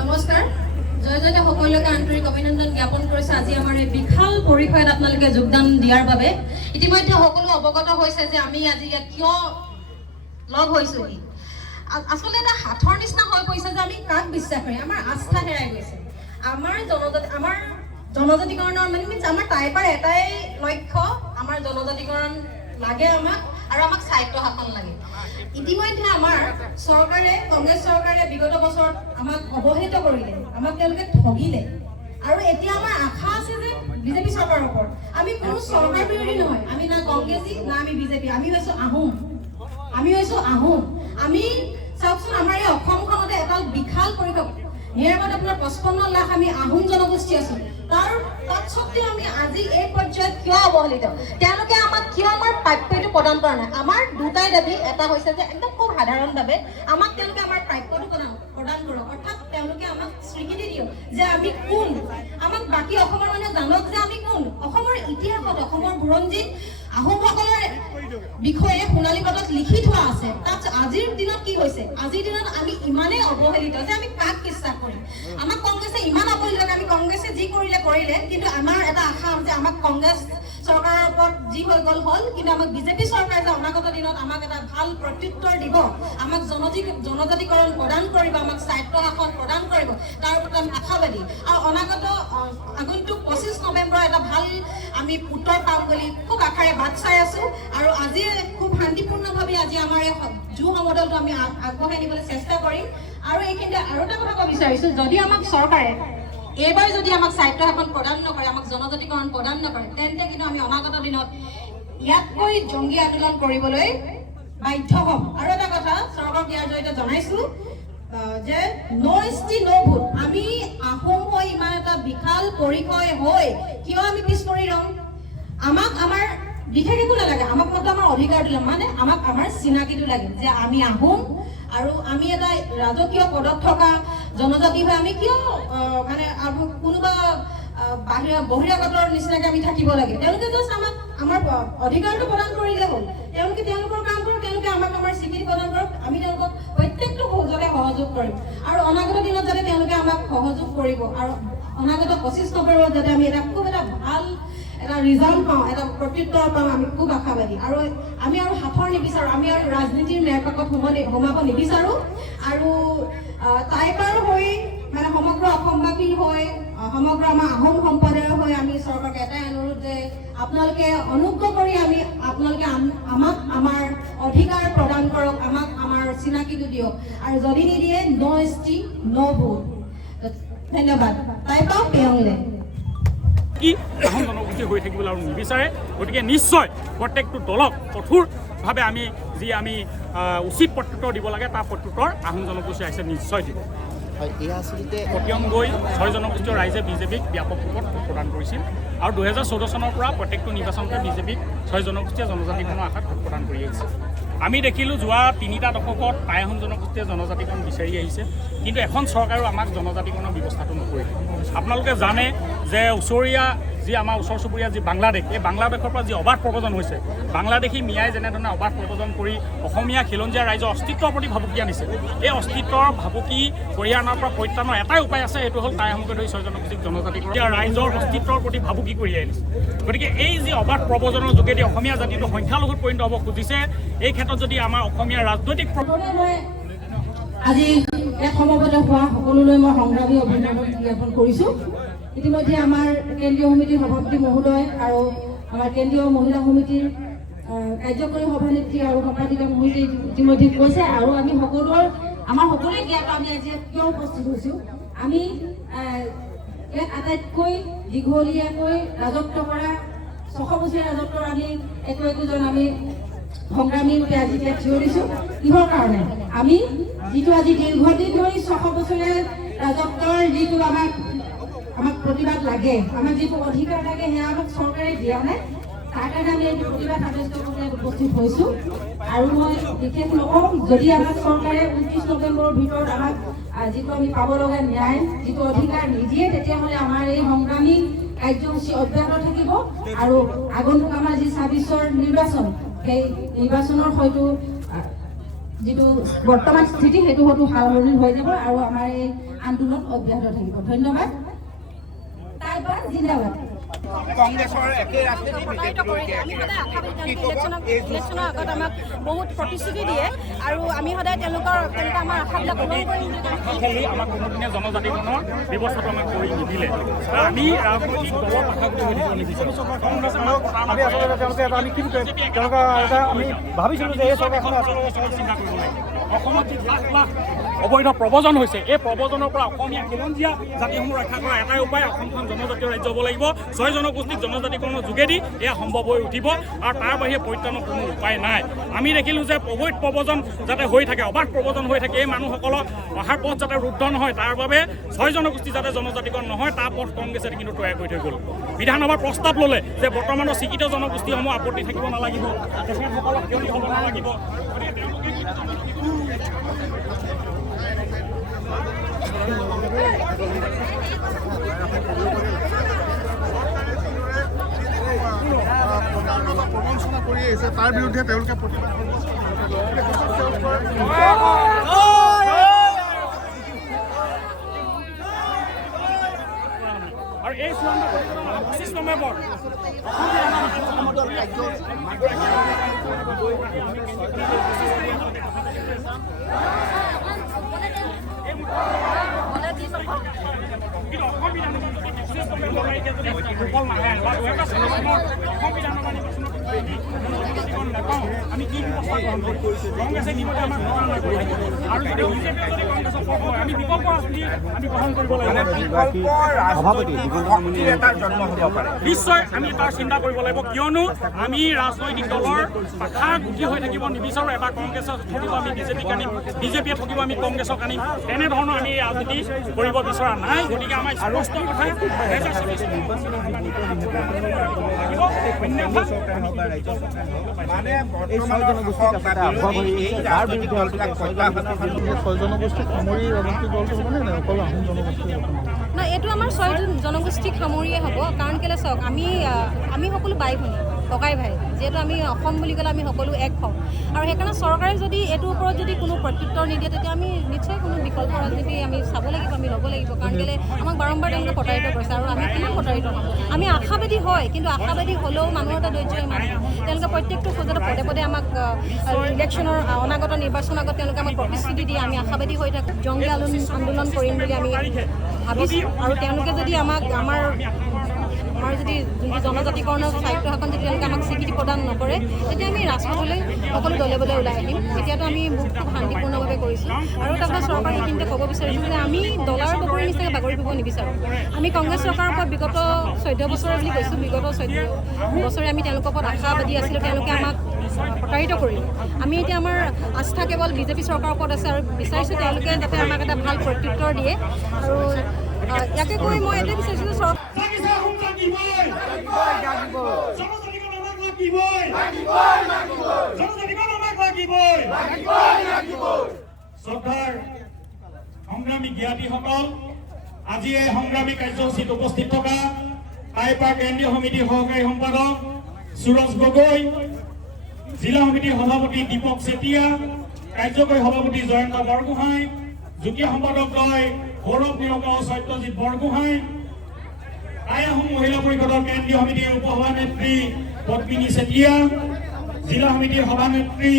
নমস্কাৰ জয় জয়তে সকলোকে আন্তৰিক অভিনন্দন জ্ঞাপন কৰিছে আজি আমাৰ এই বিশাল পৰিসৰত আপোনালোকে যোগদান দিয়াৰ বাবে ইতিমধ্যে সকলো অৱগত হৈছে যে আমি আজি কিয় লগ হৈছো আচলতে এটা হাতৰ নিচিনা হৈ পৰিছে যে আমি কাক বিশ্বাস কৰিম আমাৰ আস্থা হেৰাই গৈছে আমাৰ জনজাতিকৰণৰ মানে আমাৰ টাইপাৰ এটাই লক্ষ্য আমাৰ জনজাতিকৰণ লাগে আৰু আমাক সাহিত্য শাসন লাগে ইতিমধ্যে আমাৰ চৰকাৰে কংগ্ৰেছ চৰকাৰে বিগত বছৰত আমাক অৱহেলিত কৰিলে আমাক তেওঁলোকে ঠগিলে আৰু এতিয়া আমাৰ আশা আছে যে বিজেপি চৰকাৰৰ ওপৰত আমি কোনো চৰকাৰ বিৰোধী নহয় আমি না কংগ্ৰেছী না আমি বিজেপি আমি হৈছো আহোম আমি চাওকচোন আমাৰ এই অসমখনতে এটা বিশাল পৰিসৰ নিৰাপদ আপোনাৰ 55 লাখ আমি আহোম জনগোষ্ঠী আছো তাত সত্ত্বেও আমি আজি এই পৰ্যায়ত কিয় অৱহেলিত তেওঁলোকে আমাক কিয় আমাৰ প্ৰাপ্যটো প্ৰদান কৰা নাই আমাৰ দুটাই দাবী এটা হৈছে যে একদম খুব সাধাৰণভাৱে আমাক তেওঁলোকে আমাৰ প্ৰাপ্যটো প্ৰদান কৰক অৰ্থাৎ তেওঁলোকে আমাক স্বীকৃতি দিয়ক যে আমি কোন আমাক বাকী অসমৰ মানুহে জানক যে আমি কোন অসমৰ ইতিহাসত অসমৰ বুৰঞ্জীত আহোমসকলৰ বিষয়ে সোণালী পাতত লিখি থোৱা আছে তাত আজিৰ দিনত কি হৈছে আজিৰ দিনত আমি ইমানেই অৱহেলিত যে আমি কাক বিশ্বাস কৰিম আমাক কংগ্ৰেছে ইমান অৱহেলিত আমি কংগ্ৰেছে যি কৰিলে কিন্তু আমাৰ এটা আশা যে আমাক কংগ্ৰেছ চৰকাৰৰ ওপৰত যি হৈ গ'ল হ'ল কিন্তু আমাক বিজেপি চৰকাৰে যে অনাগত দিনত আমাক এটা ভাল প্ৰত্যুত্তৰ দিব আমাক জনজাতিকৰণ প্ৰদান কৰিব আমাক সাহিত্য শাসন প্ৰদান কৰিব তাৰ ওপৰত আমি আশাবাদী আৰু অনাগত আগন্তুক 25 নৱেম্বৰ এটা ভাল আমি উত্তৰ পাম বুলি খুব আশাৰে বাট চাই আছো আৰু আজি খুব শান্তিপূৰ্ণভাৱে আজি আমাৰ এই যুৱ সমদলটো আমি আগবঢ়াই নিবলৈ চেষ্টা কৰিম আৰু এইখিনিতে আৰু এটা কথা ক'ব বিচাৰিছো যদি আমাক চৰকাৰে এইবাৰ যদি আমাক সাহিত্য শাসন প্ৰদান নকৰে আমাক জনজাতিকৰণ প্ৰদান নকৰে তেন্তে কিন্তু আমি অনাগত দিনত ইয়াতকৈ জংগী আন্দোলন কৰিবলৈ বাধ্য হ'ম আৰু এটা কথা চৰকাৰক ইয়াৰ জৰিয়তে জনাইছো যে নো এছটি নো ভোট আমি আহোম হৈ ইমান এটা বিশাল পৰিসৰ হৈ কিয় আমি পিছ পৰি ৰম আমাক আমাৰ বিশেষ একো নালাগে আমাক মাত্ৰ আমাৰ অধিকাৰটো মানে আমাক আমাৰ চিনাকিটো লাগে যে আমি আহোম আৰু আমি এটা ৰাজকীয় পদত থকা জনজাতি হৈ আমি কিয় মানে কোনোবা বহিৰাগতৰ নিচিনাকে আমি থাকিব লাগে তেওঁলোকে জাষ্ট আমাক আমাৰ অধিকাৰটো প্ৰদান কৰিলে হ'ল তেওঁলোকে তেওঁলোকৰ কাম কৰক তেওঁলোকে আমাক আমাৰ স্বীকৃতি প্ৰদান কৰক আমি তেওঁলোকক প্ৰত্যেকটো যাতে সহযোগ কৰিম আৰু অনাগত দিনত যাতে তেওঁলোকে আমাক সহযোগ কৰিব আৰু অনাগত 25 নৱেম্বৰত যাতে আমি এটা খুব এটা ভাল এটা ৰিজাল্ট পাওঁ এটা প্ৰত্যুত্তৰ পাওঁ আমি খুব আশাবাদী আৰু আমি আৰু হাতৰ নিবিচাৰোঁ আমি আৰু ৰাজনীতিৰ মেৰপাকত সোমাব নিবিচাৰোঁ আৰু টাইপাৰ হৈ মানে সমগ্ৰ অসমবাসী হৈ সমগ্ৰ আমাৰ আহোম সম্প্ৰদায়ৰ হৈ আমি চৰকাৰক এটাই অনুৰোধ যে আপোনালোকে অনুগ্ৰহ কৰি আপোনালোকে আমাক আমাৰ অধিকাৰ প্ৰদান কৰক আমাক আমাৰ চিনাকিটো দিয়ক আৰু যদি নিদিয়ে নো এছটি নো ভোট ধন্যবাদ টাইপাৰ পেয়ংলে কি আহোম জনগোষ্ঠী হৈ থাকিবলৈ আৰু নিবিচাৰে গতিকে নিশ্চয় প্ৰত্যেকটো দলক কঠোৰভাৱে আমি উচিত প্ৰত্যুত্তৰ দিব লাগে তাৰ প্ৰত্যুত্তৰ আহোম জনগোষ্ঠী আহিছে নিশ্চয় দিব হয় এয়া আচলতে পতিয়ংগৈ 6 জনগোষ্ঠীয় ৰাইজে বিজেপিক ব্যাপক ৰূপত প্ৰদান কৰিছিল আৰু 2014 চনৰ পৰা প্ৰত্যেকটো নিৰ্বাচনতে বিজেপিক 6 জনগোষ্ঠীয় জনজাতিকৰণৰ আশাত ভোট প্ৰদান কৰি আহিছে আমি দেখিলোঁ যোৱা 3টা দশকত টাই আহোম জনগোষ্ঠীয়ে জনজাতিকৰণ বিচাৰি আহিছে কিন্তু এখন চৰকাৰেও আমাক জনজাতিকৰণৰ ব্যৱস্থাটো নকৰিলে আপোনালোকে জানে যে ওচৰীয়া যি আমাৰ ওচৰ চুবুৰীয়া যি বাংলাদেশ এই বাংলাদেশৰ পৰা যি অবাধ প্ৰব্ৰজন হৈছে বাংলাদেশী মিয়াই যেনেধৰণে অবাধ প্ৰব্ৰজন কৰি অসমীয়া খিলঞ্জীয়া ৰাইজৰ অস্তিত্বৰ প্ৰতি ভাবুকি আনিছে এই অস্তিত্বৰ ভাবুকি কঢ়িয়াই অনাৰ পৰা পৰিত্ৰাণৰ এটাই উপায় আছে সেইটো হ'ল টাই আহোমকে ধৰি 6 জনগোষ্ঠীক জনজাতিকৰণ ৰাইজৰ অস্তিত্বৰ প্ৰতি ভাবুকি কঢ়িয়াই আনিছে গতিকে এই যি অবাধ প্ৰব্ৰজনৰ যোগেদি অসমীয়া জাতিটো সংখ্যালঘুত পৰিণত হ'ব খুজিছে এই ক্ষেত্ৰত যদি আমাৰ অসমীয়া ৰাজনৈতিক আজি ইয়াত সমবেত হোৱা সকলোলৈ মই সংগ্ৰামী অভিনন্দন জ্ঞাপন কৰিছোঁ ইতিমধ্যে আমাৰ কেন্দ্ৰীয় সমিতিৰ সভাপতি মহোদয় আৰু আমাৰ কেন্দ্ৰীয় মহিলা সমিতিৰ কাৰ্যকৰী সভানেত্ৰী আৰু সম্পাদিকা মহোদয় ইতিমধ্যে কৈছে আৰু আমি আমাৰ সকলোৱে জ্ঞাত আমি আজি কিয় উপস্থিত হৈছোঁ আমি ইয়াত আটাইতকৈ দীঘলীয়াকৈ ৰাজত্ব কৰা 600 বছৰীয়া ৰাজত্বৰ আমি একোজন আমি সংগ্ৰামী ৰূপে আজি ইয়াত থিয় দিছোঁ কিহৰ কাৰণে আমি যিটো আজি দীৰ্ঘদিন ধৰি 600 বছৰীয়া ৰাজত্বৰ যিটো আমাক প্ৰতিবাদ লাগে আমাক যিটো অধিকাৰ লাগে সেয়া আমাক চৰকাৰে দিয়া নাই তাৰ কাৰণে আমি এই প্ৰতিবাদ সাব্যস্ত কৰিবলৈ উপস্থিত হৈছোঁ আৰু মই বিশেষ নকওঁ যদি আমাক চৰকাৰে 29 নৱেম্বৰৰ ভিতৰত আমাক যিটো আমি পাব লগা ন্যায় যিটো অধিকাৰ নিদিয়ে তেতিয়াহ'লে আমাৰ এই সংগ্ৰামী কাৰ্যসূচী অব্যাহত থাকিব আৰু আগন্তুক আমাৰ যি 26ৰ নিৰ্বাচন সেই নিৰ্বাচনৰ হয়তো যিটো বৰ্তমান স্থিতি সেইটো হয়তো সালসলনি হৈ যাব আৰু আমাৰ এই আন্দোলন অব্যাহত থাকিব। ধন্যবাদ। তাইবা জিন্দাবাদ। কংগ্ৰেছৰ একে ৰাজনীতি ইলেকশ্যনৰ আগত আমাক বহুত প্ৰতিশ্ৰুতি দিয়ে আৰু আমি সদায় তেওঁলোকৰ আমাৰ আশাবিলাক পূৰণ কৰিম। আমাক কোনোদিনে জনজাতিকৰণৰ ব্যৱস্থাটো আমাক কৰি নিদিলে। আমি ৰাজনৈতিক দলৰ ভাষাটো হৈ থাকিব নিবিচাৰোঁ। কংগ্ৰেছ আমি আচলতে আমি কি তেওঁলোকে আমি ভাবিছিলোঁ যে এই চৰকাৰখনে আচলতে চিন্তা কৰিব লাগে। অসমত যি লাখ লাখ অবৈধ প্ৰব্ৰজন হৈছে, এই প্ৰব্ৰজনৰ পৰা অসমীয়া খিলঞ্জীয়া জাতিসমূহ ৰক্ষা কৰা এটাই উপায়, অসমখন জনজাতীয় ৰাজ্য হ'ব লাগিব। 6 জনগোষ্ঠীক জনজাতিকৰণৰ যোগেদি এয়া সম্ভৱ হৈ উঠিব আৰু তাৰ বাহিৰে পৰিত্ৰাণৰ কোনো উপায় নাই। আমি দেখিলোঁ যে অবৈধ প্ৰব্ৰজন যাতে হৈ থাকে, অবাধ প্ৰব্ৰজন হৈ থাকে, এই মানুহসকলক অহাৰ পথ যাতে ৰুদ্ধ নহয়, তাৰ বাবে 6 জনগোষ্ঠী যাতে জনজাতিকৰণ নহয়, তাৰ পথ কংগ্ৰেছে কিন্তু তৈয়াৰ কৰি থৈ গ'ল। বিধানসভাৰ প্ৰস্তাৱ ল'লে যে বৰ্তমানৰ স্বীকৃত জনগোষ্ঠীসমূহ আপত্তি থাকিব নালাগিব, তেখেতসকলক ক্ষতি হ'ব নালাগিব। প্ৰবঞ্চনা কৰি আহিছে, তাৰ বিৰুদ্ধে তেওঁলোকে প্ৰতিবাদ আৰু এই চূড়ান্ত 25 নৱেম্বৰ আমি কি ব্যৱস্থা গ্ৰহণ কৰিম? কংগ্ৰেছে ইতিমধ্যে আমাক ঘোষণা কৰি থাকিব আৰু যদি বিজেপিয়ে যদি কংগ্ৰেছৰ পক্ষ হয়, আমি বিকল্প ৰাজনীতি আমি গ্ৰহণ কৰিব লাগিব। নিশ্চয় আমি তাৰ চিন্তা কৰিব লাগিব, কিয়নো আমি ৰাজনৈতিক দলৰ শাখা গুটি হৈ থাকিব নিবিচাৰোঁ। এবাৰ কংগ্ৰেছক থাকিব আমি বিজেপিক আনিম, বিজেপিয়ে থাকিব আমি কংগ্ৰেছক আনিম, তেনেধৰণৰ আমি ৰাজনীতি কৰিব বিচৰা নাই। গতিকে আমাৰ স্পষ্ট কথা, জনগোষ্ঠীক সামৰি ৰাজনৈতিক দলটো হ'বনে নে অকল আহোম জনগোষ্ঠী? নাই, এইটো আমাৰ 6 জনগোষ্ঠীক সামৰিয়ে হ'ব। কাৰণ কেলৈ চাওক, আমি সকলো বাই ভনী, ককাই ভাই, যিহেতু আমি অসম বুলি ক'লে আমি সকলো এক হওঁ। আৰু সেইকাৰণে চৰকাৰে যদি এইটোৰ ওপৰত যদি কোনো প্ৰত্যুত্তৰ নিদিয়ে, তেতিয়া আমি নিশ্চয় কোনো বিকল্প ৰাজনীতি আমি চাব লাগিব, আমি ল'ব লাগিব। কাৰণ কেলৈ আমাক বাৰম্বাৰ তেওঁলোকে প্ৰতাৰিত কৰিছে আৰু আমি কিমান প্ৰতাৰিত হ'ম। আমি আশাবাদী হয়, কিন্তু আশাবাদী হ'লেও মানুহৰ এটা ধৈৰ্য ইমান। তেওঁলোকে প্ৰত্যেকটো খোজতে পদে পদে আমাক ইলেকশ্যনৰ অনাগত নিৰ্বাচনৰ আগত তেওঁলোকে আমাক প্ৰতিশ্ৰুতি দিয়ে। আমি আশাবাদী হৈ থাকোঁ, জংগী আন্দোলন কৰিম বুলি আমি ভাবিছোঁ। আৰু তেওঁলোকে যদি আমাৰ যদি যোনটো জনজাতিকৰণৰ সাহিত্য শাসন যদি তেওঁলোকে আমাক স্বীকৃতি প্ৰদান নকৰে, তেতিয়া আমি ৰাজপথলৈ সকলো দলে বলে ওলাই আহিম। এতিয়াতো আমি বুকটো শান্তিপূৰ্ণভাৱে কৰিছোঁ। আৰু তাৰপিছত চৰকাৰে এইখিনিতে ক'ব বিচাৰিছোঁ যে আমি ডলাৰ বগৰী নিচিনাকৈ বাগৰি ফুৰিব নিবিচাৰোঁ। আমি কংগ্ৰেছ চৰকাৰৰ পৰা বিগত 14 বছৰে বুলি কৈছোঁ, বিগত 14 বছৰে আমি তেওঁলোকৰ ওপৰত আশাবাদী আছিলোঁ, তেওঁলোকে আমাক প্ৰতাৰিত কৰিলে। আমি এতিয়া আমাৰ আস্থা কেৱল বিজেপি চৰকাৰৰ ওপৰত আছে আৰু বিচাৰিছোঁ তেওঁলোকে যাতে আমাক এটা ভাল প্ৰত্যুত্তৰ দিয়ে। আৰু ইয়াকে কৈ মই এইটোৱে বিচাৰিছোঁ যে শ্ৰদ্ধাৰ সংগ্ৰামী জ্ঞাতিসকল, আজি এই সংগ্ৰামী কাৰ্যসূচীত উপস্থিত থকা টাইপা কেন্দ্ৰীয় সমিতিৰ সহকাৰী সম্পাদক সুৰজ গগৈ, জিলা সমিতিৰ সভাপতি দীপক চেতিয়া, কাৰ্যকৰী সভাপতি জয়ন্ত বৰগোহাঁই, যুটীয়া সম্পাদকদ্বয় গৌৰৱ নিৰকাও সত্যজিৎ বৰগোহাঁই, টাই আহোম মহিলা পৰিষদৰ কেন্দ্ৰীয় সমিতিৰ উপসভানেত্ৰী পদ্মিনী চেতিয়া, জিলা সমিতিৰ সভানেত্ৰী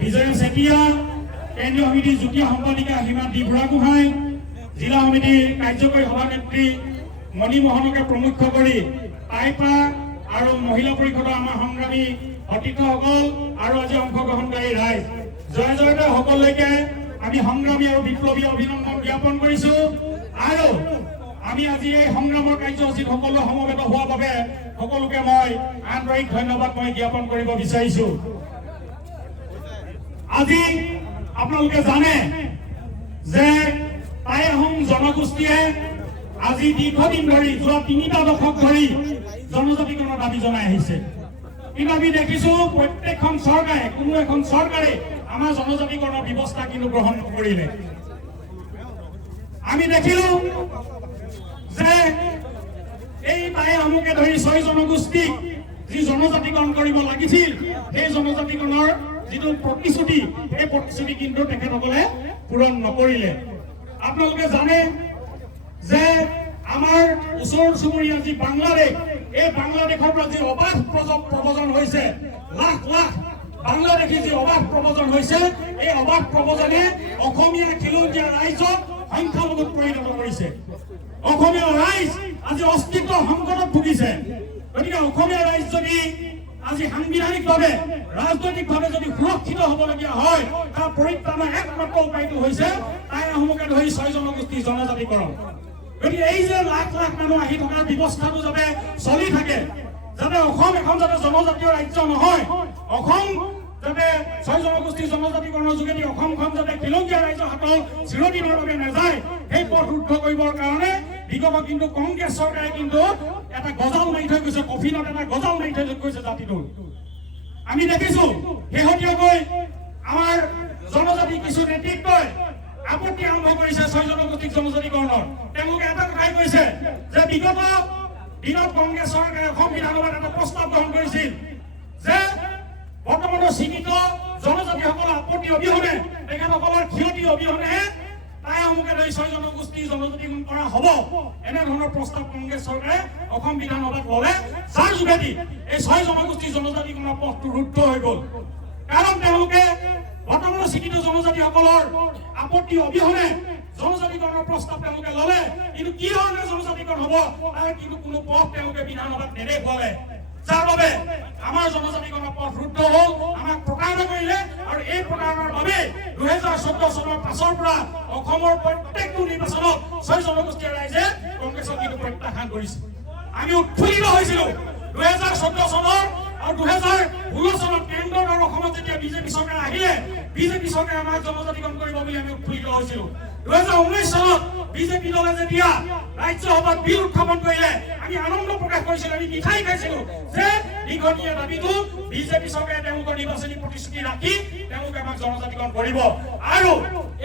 বিজয় চেতিয়া, কেন্দ্ৰীয় সমিতিৰ যুটীয়া সম্পাদিকা হিমাদ্ৰী বুঢ়াগোহাঁই, জিলা সমিতিৰ কাৰ্যকৰী সভানেত্ৰী মণিমোহনকে প্ৰমুখ্য কৰি টাইপা আৰু মহিলা পৰিষদৰ আমাৰ সংগ্ৰামী সতীৰ্থসকল আৰু আজি অংশগ্ৰহণকাৰী ৰাইজ, জয় জয়তে সকলোকে আমি সংগ্ৰামী আৰু বিপ্লৱী অভিনন্দন জ্ঞাপন কৰিছোঁ। আৰু আমি আজি এই সংগ্ৰামৰ কাৰ্যসূচীত সকলো সমবেত হোৱাৰ বাবে সকলোকে মই আন্তৰিক ধন্যবাদ জ্ঞাপন কৰিব বিচাৰিছোঁ। আজি আপোনালোকে জানে যে টাই আহোম জনগোষ্ঠীয়ে আজি দীৰ্ঘদিন ধৰি যোৱা 3টা দশক ধৰি জনজাতিকৰণৰ দাবী জনাই আহিছে। কিন্তু আমি দেখিছোঁ প্ৰত্যেকখন চৰকাৰে, কোনো এখন চৰকাৰে আমাৰ জনজাতিকৰণৰ ব্যৱস্থা কিন্তু গ্ৰহণ নকৰিলে। আমি দেখিলোঁ যে এই টাই আহোমকে ধৰি 6 জনগোষ্ঠীক যি জনজাতিকৰণ কৰিব লাগিছিল, সেই জনজাতিকৰণৰ যিটো প্ৰতিশ্ৰুতি, সেই প্ৰতিশ্ৰুতি কিন্তু তেখেতসকলে পূৰণ নকৰিলে। আপোনালোকে জানে যে আমাৰ ওচৰ চুবুৰীয়া যি বাংলাদেশ, এই বাংলাদেশৰ পৰা যি অবাধ প্ৰব্ৰজন হৈছে, লাখ লাখ বাংলাদেশী যি অবাধ প্ৰব্ৰজন হৈছে, এই অবাধ প্ৰব্ৰজনে অসমীয়া খিলঞ্জীয়া ৰাইজক সংখ্যালঘুত পৰিণত কৰিছে। অসমীয়া ৰাইজ আজি অস্তিত্ব সংকটত ভুগিছে। গতিকে অসমীয়া ৰাইজ যদি আজি সাংবিধানিকভাৱে ৰাজনৈতিকভাৱে যদি সুৰক্ষিত হ'বলগীয়া হয়, তাৰ পৰিত্ৰাণৰ একমাত্ৰ উপায়টো হৈছে টাই আহোমকে ধৰি 6 জনগোষ্ঠী জনজাতিকৰণ। গতিকে এই যে লাখ লাখ মানুহ আহি থকাৰ ব্যৱস্থাটো যাতে চলি থাকে, যাতে অসম এখন যাতে জনজাতীয় ৰাজ্য নহয়, অসম যাতে 6 জনগোষ্ঠী জনজাতিকৰণৰ যোগেদি অসমখন যাতে খিলঞ্জীয়া ৰাইজৰ হাতত চিৰদিনৰ বাবে নাযায়, সেই পথ ৰুদ্ধ কৰিবৰ কাৰণে বিগত কিন্তু কংগ্ৰেছ চৰকাৰে কিন্তু এটা গজাল মাৰি থৈ গৈছে, কফিনত এটা গজাল মাৰি থৈ গৈছে জাতিটোৰ। আমি দেখিছো শেহতীয়াকৈ আমাৰ জনজাতি কিছু নেতৃত্বই আপত্তি আৰম্ভ কৰিছে 6 জনগোষ্ঠী জনজাতিকৰণৰ। তেওঁলোকে এটা কথাই কৈছে যে বিগত দিনত কংগ্ৰেছ চৰকাৰে অসম বিধানসভাত এটা প্ৰস্তাৱ গ্ৰহণ কৰিছিল যে বৰ্তমানৰ চিহ্নিত জনজাতিসকলৰ আপত্তি অবিহনে, তেখেতসকলৰ ক্ষতি অবিহনে টাই আহোমকে ধৰি 6 জনগোষ্ঠী জনজাতিকৰণ কৰা হ'ব। এনেধৰণৰ প্ৰস্তাৱ কংগ্ৰেছ চৰকাৰে অসম বিধানসভাত ল'লে, যাৰ যোগেদি এই 6 জনগোষ্ঠী জনজাতিকৰণৰ পথটো ৰুদ্ধ হৈ গ'ল। কাৰণ তেওঁলোকে বৰ্তমানৰ স্বীকৃত জনজাতিসকলৰ আপত্তি অবিহনে জনজাতিকৰণৰ প্ৰস্তাৱ তেওঁলোকে ল'লে, কিন্তু কি ধৰণে জনজাতিকৰণ হ'ব তাৰ কিন্তু কোনো পথ তেওঁলোকে বিধানসভাত নেদেখুৱালে, যাৰ বাবে আমাৰ জনজাতিকৰণৰ পথ ৰুদ্ধ হ'ল, আমাক প্ৰতাৰণা কৰিলে। আৰু এই প্ৰতাৰণাৰ বাবে 2014 চনৰ পাছৰ পৰা অসমৰ প্ৰত্যেকটো নিৰ্বাচনত 6 জনগোষ্ঠীয় ৰাইজে কংগ্ৰেছক কিন্তু প্ৰত্যাখ্যান কৰিছে। আমি উৎফুল্লিত হৈছিলো 2014 চনৰ আৰু 2016 চনত কেন্দ্ৰত আৰু অসমত যেতিয়া বিজেপি চৰকাৰ আহিলে, বিজেপি চৰকাৰে আমাক জনজাতিকৰণ কৰিব বুলি আমি উৎফুল্লিত হৈছিলো। 2019 চনত বিজেপি দলে যেতিয়া ৰাজ্যসভাত বিল উত্থাপন কৰিলে, আমি আনন্দ প্ৰকাশ কৰিছিলো, আমি মিঠাই খাইছিলো যে দীঘলীয়া দাবীটো বিজেপি চৰকাৰে তেওঁলোকৰ নিৰ্বাচনী প্ৰতিশ্ৰুতি ৰাখি তেওঁলোকে আমাক জনজাতিকৰণ কৰিব। আৰু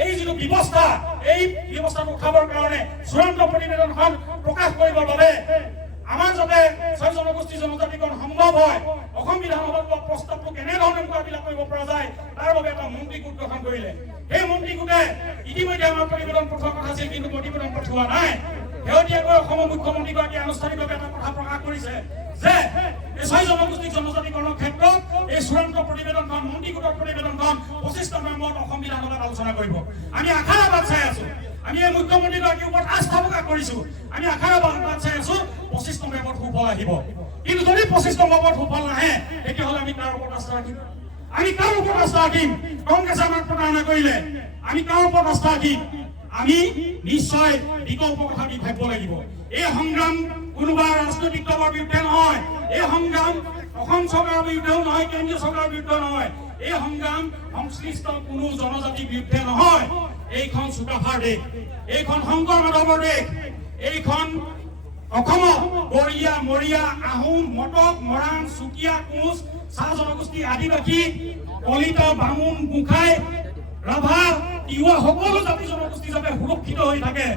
এই যিটো ব্যৱস্থা, এই ব্যৱস্থাটো উঠাবৰ কাৰণে চূড়ান্ত প্ৰতিবেদনখন প্ৰকাশ কৰিবৰ বাবে আমাৰ যাতে 6 জনগোষ্ঠী জনজাতিকৰণ সম্ভৱ হয়, অসম বিধানসভাত লোৱা প্ৰস্তাৱটো কেনেধৰণে মোকাবিলা কৰিব পৰা যায় তাৰ বাবে এটা মন্ত্ৰী গোট গঠন কৰিলে। সেই মন্ত্ৰী গোটে ইতিমধ্যে আমাৰ প্ৰতিবেদন পঠোৱাৰ কথা আছিল, কিন্তু প্ৰতিবেদন পঠোৱা নাই। শেহতীয়াকৈ অসমৰ মুখ্যমন্ত্ৰীগৰাকীয়ে আনুষ্ঠানিকভাৱে এটা কথা প্ৰকাশ কৰিছে যে এই 6 জনগোষ্ঠী জনজাতিকৰণৰ ক্ষেত্ৰত এই চূড়ান্ত প্ৰতিবেদনখন, মন্ত্ৰী গোটৰ প্ৰতিবেদনখন 25 নৱেম্বৰত অসম বিধানসভাত আলোচনা কৰিব। আমি আশাৰ বাট চাই আছো, আমি এই মুখ্যমন্ত্ৰীগৰাকীৰ ওপৰত আস্থা প্ৰকাশ কৰিছো, আমি আশাৰ বাট চাই আছো 25 নৱেম্বৰত সুফল আহিব। কিন্তু যদি 25 নৱেম্বৰত সুফল নাহে, তেতিয়াহ'লে আমি তাৰ ওপৰত আস্থা ৰাখিম। আমি কাৰ ওপৰত আস্থা ৰাখিম? কংগ্ৰেছে আমাক প্ৰতাৰণা কৰিলে, আমি কাৰ ওপৰত আস্থা ৰাখিম? আমি নিশ্চয় বিকল্প কথা দি ভাবিব লাগিব। এই সংগ্ৰাম কোনোবা ৰাজনৈতিক দলৰ বিৰুদ্ধে নহয়, এই সংগ্ৰাম অসম চৰকাৰৰ বিৰুদ্ধেও নহয়, কেন্দ্ৰীয় চৰকাৰৰ বিৰুদ্ধে নহয়, এই সংগ্ৰাম সংশ্লিষ্ট কোনো জনজাতিৰ বিৰুদ্ধে নহয়। এইখন চুকাফাৰ দেশ, এইখন শংকৰ মাধৱৰ দেশ, এইখন অসমত বৰীয়া, মৰীয়া, আহোম, মটক, মৰাণ, চুতীয়া, কোচ, চাহ জনগোষ্ঠী, আদিবাসী, কলিতা, বামুণ, গোসাঁই, ৰাভা, তিৱা সকলো জাতি জনগোষ্ঠী যাতে সুৰক্ষিত হৈ থাকে,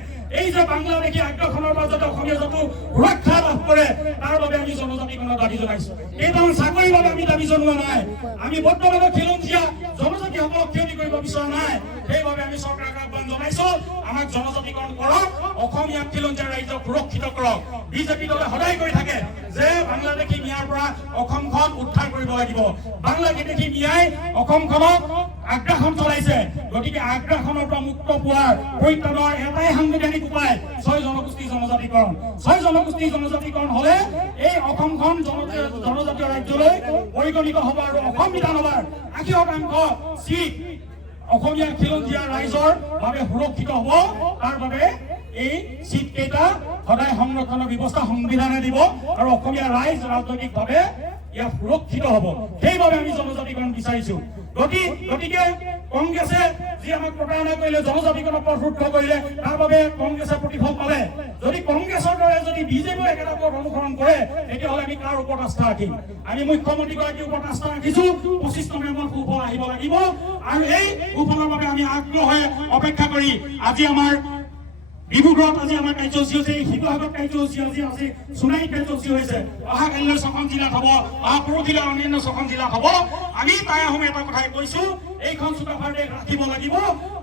এই যে বাংলাদেশী আগ্ৰাসনৰ পৰা যাতে অসমীয়া জাতি সুৰক্ষা লাভ কৰে, তাৰ বাবে আমি জনজাতিকৰণৰ দাবী জনাইছো। কেইটামান চাকৰিৰ বাবে আমি দাবী জনোৱা নাই, আমি বৰ্তমানৰ খিলঞ্জীয়া জনজাতিসকলক ক্ষতি কৰিব বিচৰা নাই। সেইবাবে আমি চৰকাৰক আহ্বান জনাইছো, আমাক জনজাতিকৰণ কৰক, অসমীয়া খিলঞ্জীয়া ৰাইজক সুৰক্ষিত কৰক। বিজেপি দলে সদায় কৈ থাকে যে বাংলাদেশী মিয়াৰ পৰা অসমখন উদ্ধাৰ কৰিব লাগিব, বাংলাদেশী মিয়াই অসমখনক আগ্ৰাসন চলাইছে। গতিকে আগ্ৰাসনৰ পৰা মুক্ত পোৱাৰ পৰিত্ৰাণৰ এটাই সাংবিধানিক উপায় 6 জনগোষ্ঠী জনজাতিকৰণ। 6 জনগোষ্ঠী জনজাতিকৰণ হলে এই অসমখন জনজাতীয় ৰাজ্যলৈ পৰিগণিত হ'ব আৰু অসম বিধানসভাৰ 80% চিট অসমীয়া খিলঞ্জীয়া ৰাইজৰ বাবে সুৰক্ষিত হ'ব। তাৰ বাবে এই চিট কেইটা সদায় সংৰক্ষণৰ ব্যৱস্থা সংবিধানে দিব আৰু অসমীয়া ৰাইজ ৰাজনৈতিকভাৱে ইয়াত সুৰক্ষিত হ'ব। সেইবাবে আমি জনজাতিকৰণ বিচাৰিছো। গতিকে কংগ্ৰেছে যি আমাক প্ৰতাৰণা কৰিলে, জনজাতিকৰণৰ পথ ৰুদ্ধ কৰিলে, তাৰ বাবে কংগ্ৰেছে প্ৰতিফল পালে। যদি কংগ্ৰেছৰ দৰে যদি বিজেপিয়ে একেটা পথ অনুসৰণ কৰে, তেতিয়াহ'লে আমি কাৰ ওপৰত আস্থা ৰাখিম? আমি মুখ্যমন্ত্ৰীগৰাকীৰ ওপৰত আস্থা ৰাখিছো। 25 নৱেম্বৰত সুফল আহিব লাগিব আৰু এই সুফলৰ বাবে আমি আগ্ৰহেৰে অপেক্ষা কৰি আজি আমাৰ ডিব্ৰুগড়ত আজি আমাৰ কাৰ্যসূচী হৈছে, শিৱসাগৰত কাৰ্যসূচী আজি আছে, সোণাৰীত কাৰ্যসূচী হৈছে, অহা কাইলৈ 6খন জিলাত হ'ব, অহা পৰহিলৈ অন্যান্য 6খন জিলাত হ'ব। আমি তাই আহোমে এটা কথাই কৈছো, এইখন চুকাফাৰ দেশ ৰাখিব লাগিব।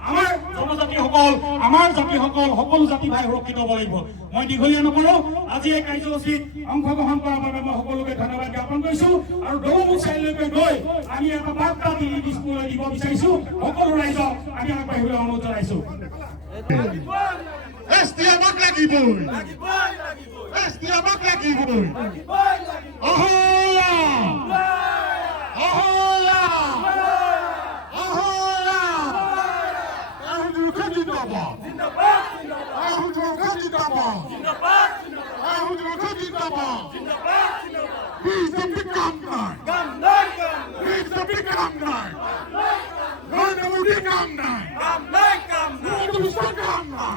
আমাৰ জনজাতিসকল, আমাৰ জাতিসকল, সকলো জাতি ভাই সুৰক্ষিত হ'ব লাগিব। মই দীঘলীয়া নকৰো, আজি এই কাৰ্যসূচীত অংশগ্ৰহণ কৰাৰ বাবে মই সকলোকে ধন্যবাদ জ্ঞাপন কৰিছো। আৰু দৌমুখ চাইলৈকে গৈ আমি এটা বাৰ্তা দিছপুৰলৈ দিব বিচাৰিছো। সকলো ৰাইজক আমি আগবাঢ়িবলৈ অনুৰোধ জনাইছো। এছটিএমক লাগিবই, এছটিএমক লাগিবই, অহয়া অহয়া অহয়া আহুজুৰকে জিন্দাবাদ, আহুজুৰকে জিন্দাবাদ, আহুজুৰকে জিন্দাবাদ। বিজেপি কাম নাই, বিজেপি কাম নাই, নৰেন্দ্ৰ মোদী কাম নাই, নৰেন্দ্ৰ মোদী কাম নাই।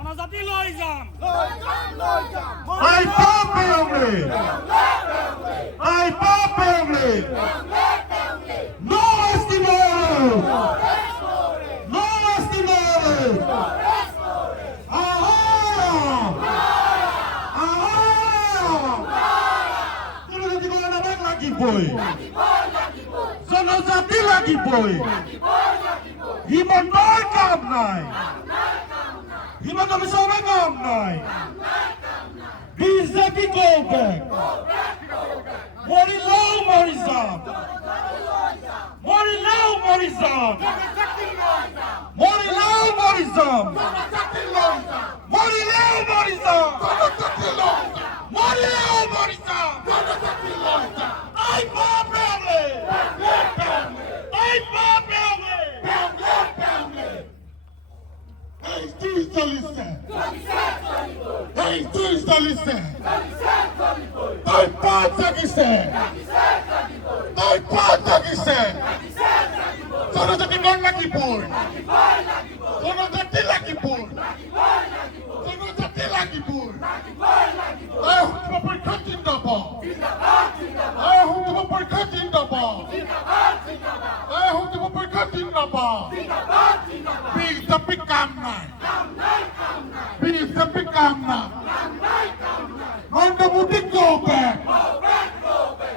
জনজাতি লৈ যাম, জনজাতি লাগিবই, হিমন্তৰ কাম নাই, হিমন্ত বিশ্ব শৰ্মাৰ কাম নাই, বিজেপি go back, মৰিলেও মৰি যাম, মৰিলেও মৰি যাম, মৰিলেও মৰি যাম, মৰিলেও মৰি যাম, মৰিলেও মৰি যাম। I love family. I love family. Hey, listen. Hey, listen. I part Pakistan. I part Pakistan. জনজাতিকৰণ লাগিবই জনজাতি লাগিবই জনজাতি লাগিবই আহোম পৰীক্ষা জিন্দাবাদ আহোম পৰীক্ষা জিন্দাবাদ আহোম পৰীক্ষা জিন্দাবাদ বিজেপি কাম নাই বিজেপি কাম নাই Nanda Modi go back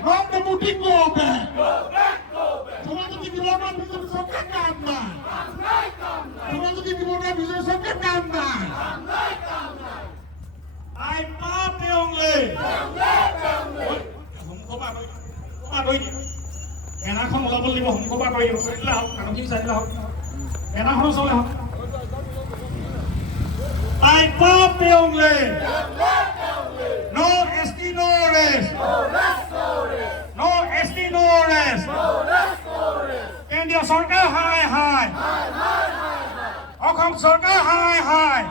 Nanda Modi go back জনজাতি বিভাগৰ বিজেপি চৰকাৰ কাম নাই জনজাতি বিভাগৰ বিজেপি চৰকাৰ কাম নাই I pop only. এনাখন ওলাব লাগিব সংকল্প কৰি চাইলে হওক কাগজি চাইলে হওক এনাখন চলে হওক I pop only. No ST no rest. No ST no rest. কেন্দ্ৰীয় চৰকাৰ হাই হাই অসম চৰকাৰ হাই হাই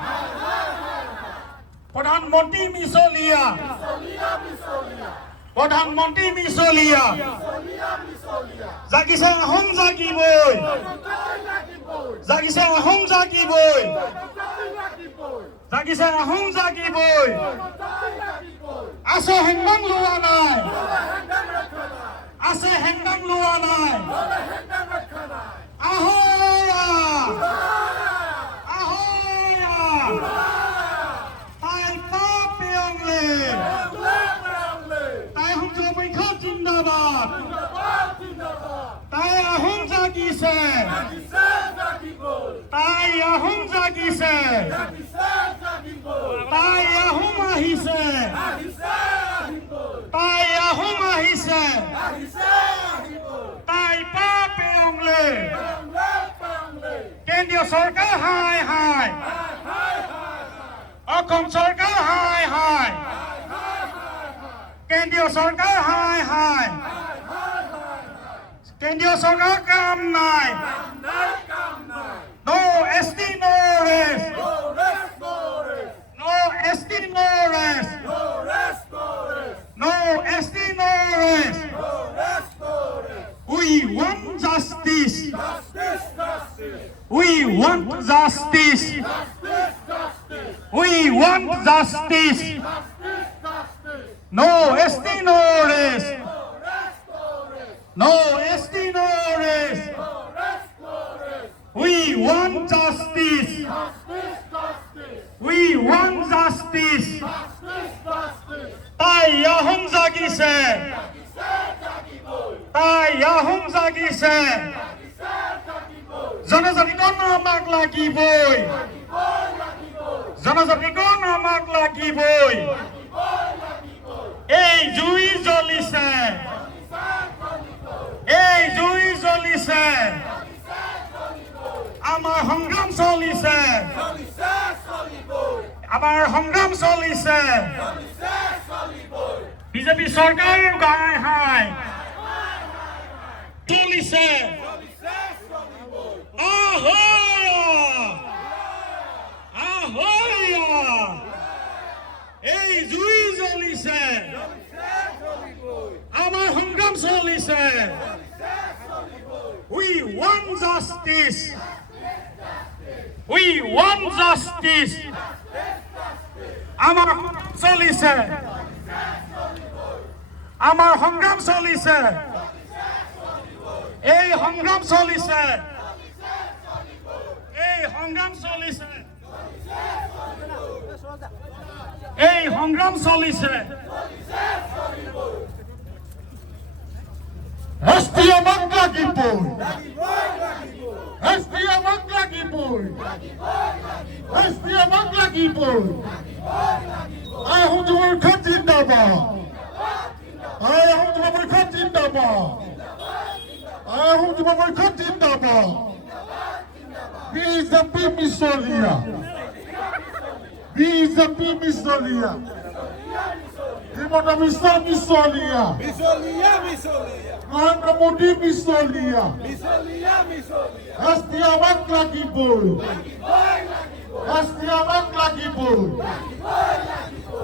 প্ৰধানমন্ত্ৰী মিছলীয়া প্ৰধানমন্ত্ৰী মিছলীয়া জাগিছে আহোম জাগিবই জাগিছে আহোম জাগিবই জাগিছে আহোম জাগিবই আছে হেংদাং লোৱা নাই আছে হেংদাং লোৱা নাই আহোয়া আহোয়া তাই পাপে অংলে তাই আহোম জনপৰীক্ষা জিন্দাবাদ তাই আহোম জাগিছে তাই আহোম জাগিছে তাই আহোম আহিছে তাই আহোম আহিছে তাই পাপে অংলে কেন্দ্ৰীয় চৰকাৰ হাই হাই অসম চৰকাৰ হাই হাই কেন্দ্ৰীয় চৰকাৰ হাই হাই কেন্দ্ৰীয় চৰকাৰ কাম নাই No ST no rest No ST no rest No ST no rest We want justice We want justice We want justice No ST no rest No ST no rest We want justice We want justice তাই আহোম জাগিছে তাই আহোম জাগিছে জনজাতিকৰণ আমাক লাগিবই জনজাতিকৰণ আমাক লাগিবই এই জুই জ্বলিছে এই জুই জ্বলিছে আমাৰ সংগ্ৰাম চলিছে আমাৰ সংগ্ৰাম চলিছে বিজেপি চৰকাৰ গাই হাই চলিছে এই জুই জ্বলিছে আমাৰ সংগ্ৰাম চলিছে We want justice We want justice আমাৰ চলিছে আমাৰ সংগ্ৰাম চলিছে এই সংগ্ৰাম চলিছে এই সংগ্ৰাম চলিছে এই সংগ্ৰাম চলিছে ৰাষ্ট্ৰীয় আমাক লাগিবই ৰাষ্ট্ৰীয় আমাক লাগিবই ৰাষ্ট্ৰীয় আমাক লাগিবই আহোম জনপৰীক্ষা জিন্দাবাদ আহোম জনপৰীক্ষা জিন্দাবাদ আহোম জনপৰীক্ষা জিন্দাবাদ বিজেপি মিছলীয়া বিজেপি মিছলীয়া হিমন্ত বিশ্ব মিছলীয়া নৰেন্দ্ৰ মোদী মিছলীয়া ৰাষ্ট্ৰীয় আমাক লাগিবই ৰাষ্ট্ৰীয় আমাক লাগিবই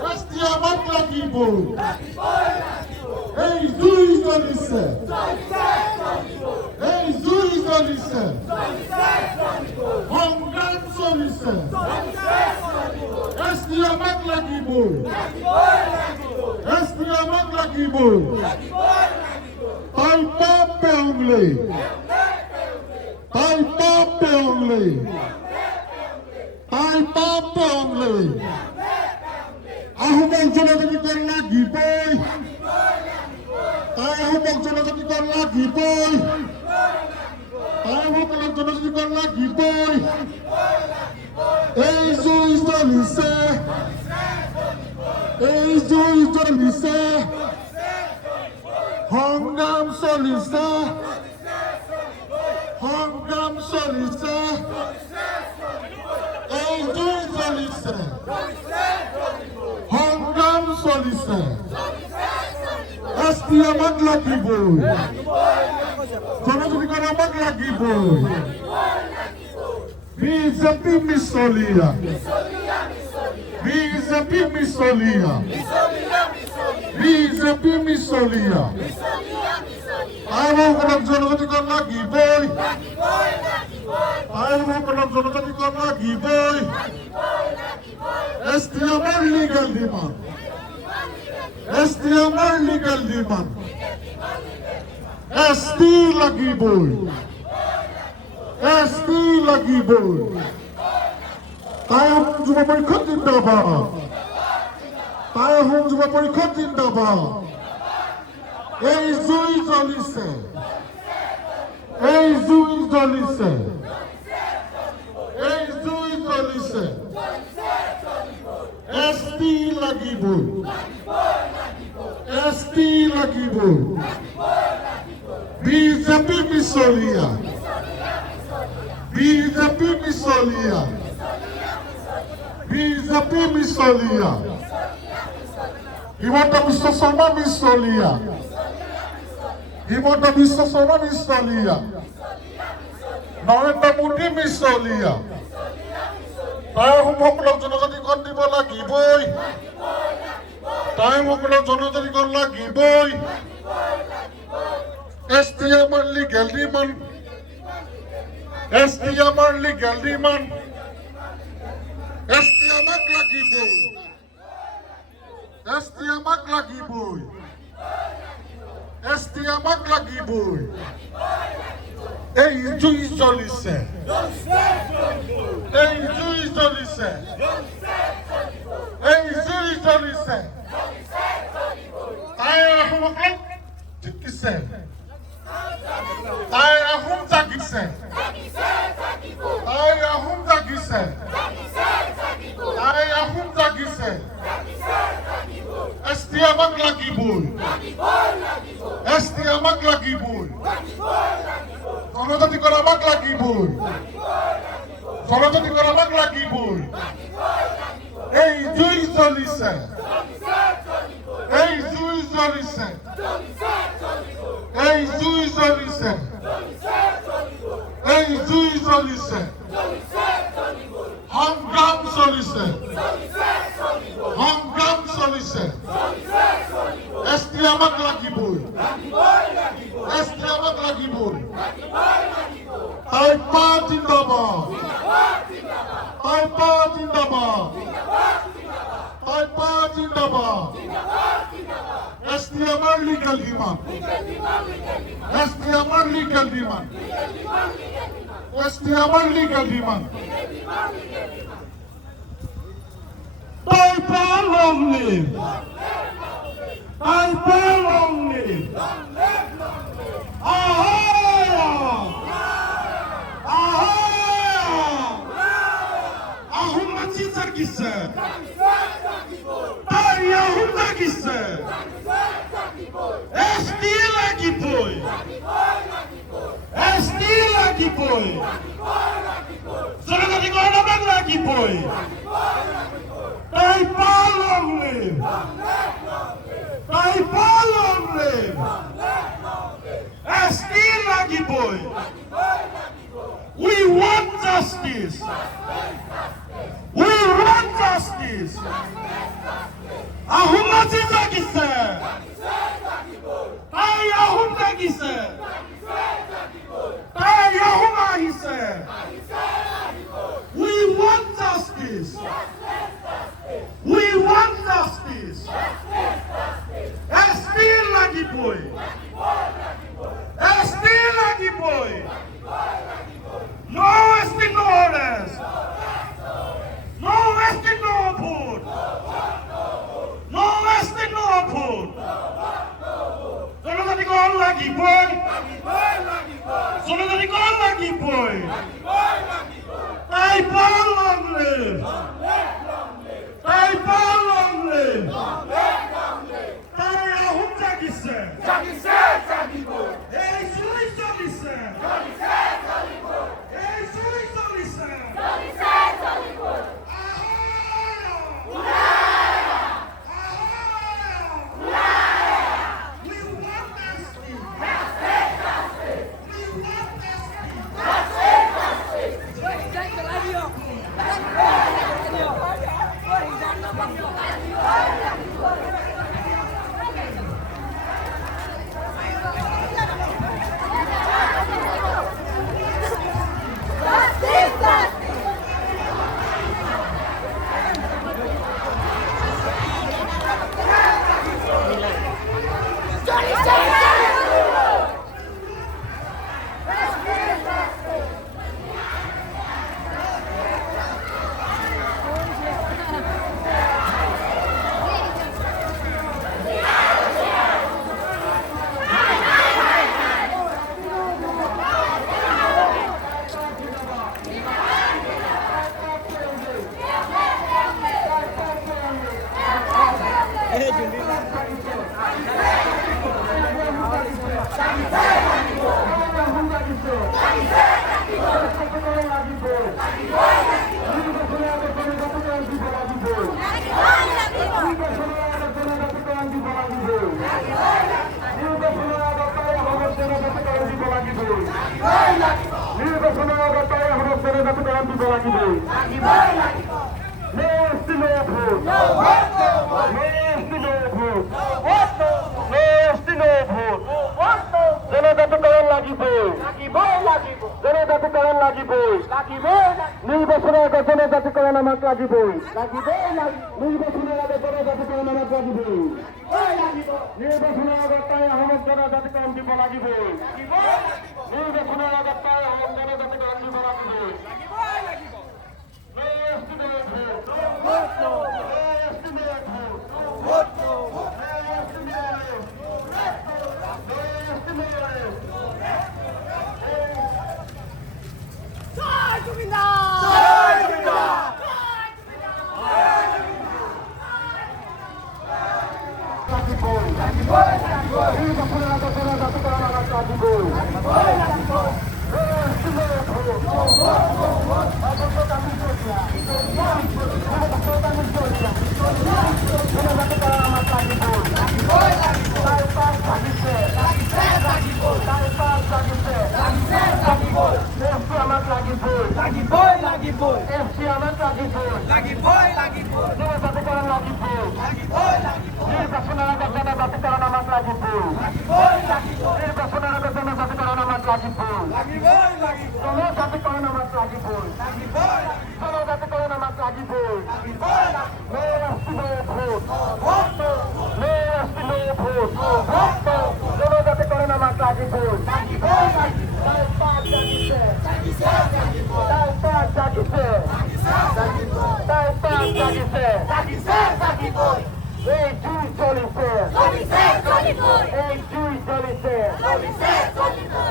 ৰাষ্ট্ৰীয় আমাক লাগিবই এই জুই জ্বলিছে এই জুই চলিছে সংগ্ৰাম চলিছে এছটি আমাক লাগিবই এছটি আমাক লাগিবই তাই পাপ পেংলে তাই পাপ পেংলে তাই পাপ পেংলে আহোমক জনজাতিকৰণ লাগিবই তাই আহোমক জনজাতিকৰণ লাগিবই তাই আহোমক জনজাতিকৰণ লাগিবই এই জুই জ্বলিছে এই জুই জ্বলিছে সংগ্ৰাম চলিছে সংগ্ৰাম চলিছে এই জুই জ্বলিছে সংগ্ৰাম চলিছে এছটি আমাক লাগিবই জনজাতিকৰণ আমাক লাগিবই বিজেপি মিছলীয়া বিজেপি মিছলীয়া বিজেপি মিছলীয়া আইসকলক জনজাতিকৰণ লাগিবই আইসকলক জনজাতিকৰণ লাগিবই এছটি আমাৰ লিগেল ডিমাণ্ড এছটি আমাৰ লিগেল ডিমাণ্ড এছটি লাগিবই এছটি লাগিবই তাই আহোম যুৱ পৰিষদ জিন্দাবাদ তাই আহোম যুৱ পৰিষদ জিন্দাবাদ এই জুই জ্বলিছে এই জুই জ্বলিছে এই জুই জ্বলিছে এছটি লাগিবই এছটি লাগিবই বিজেপি মিছলীয়া বিজেপি মিছলীয়া বিজেপি মিছলীয়া হিমন্ত বিশ্ব শৰ্মা মিছলীয়া হিমন্ত বিশ্ব শৰ্মা মিছলীয়া নৰেন্দ্ৰ মোদী মিছলীয়া তাই আহোমসকলক জনজাতিকৰণ দিব লাগিবই তাই আহোমসকলক জনজাতিকৰণ লাগিবই এছটি আমাৰ লিগেল ডিমাণ্ড এছটি আমাৰ লিগেল ডিমাণ্ড এছটি আমাক লাগিবই এছটি আমাক লাগিবই এছটি আমাক লাগিবই এই জুই জ্বলিছে এই জুই জ্বলিছে এই জুই জ্বলিছে তাই আহোমসকলক জিকিছে তাই আহোম জাগিছে তাই আহোম জাগিছে তাই আহোম জাগিছে এছটি আমাক লাগিবই এছটি আমাক লাগিবই জনজাতিকৰণ আমাক লাগিবই জনজাতিকৰণ আমাক লাগিবই এই জুই জ্বলিছে এই জুই জ্বলিছে এই জুই জ্বলিছে এই জুই জ্বলিছে সংগ্ৰাম চলিছে সংগ্ৰাম চলিছে এছটি আমাক লাগিবই এছটি আমাক লাগিবই টাইপা জিন্দাবাদ টাইপা জিন্দাবাদ টাইপা জিন্দাবাদ এছটি আমাৰ লিগেল ডিমাণ্ড এছটি আমাৰ লিগেল ডিমাণ্ড এছটি আমাৰ লিগেল ডিমাণ্ড টাইপা লং লিভ টাইপা লং লিভ আহোম মাছি জাগিছে তাই আহোম জাগিছে এছটি লাগিবই এছটি লাগিবই জনজাতিকৰণ আমাক লাগিবই টাইপা লং লিভ টাইপা লং লিভ এছটি লাগিবই We want justice. We want justice. Ahum machi jagise. Ai ahum jagise. Ai Taipan long live! Taipan long live! তাৰে আহোম জাগিছে! এই জুই জ্বলিছে! এই জুই জ্বলিছে! নির্বাচনের আগে জনজাতিকরণ আমাকে লাগিবই নির্বাচনের আগে জনজাতিকরণ আমাকে লাগিবই নির্বাচনের আগে তাই আহমদ জনজাতিকরণ দিব লাগিবই নির্বাচনের আগে তাই আহমদ জনজাতিকরণ দিব লাগিবই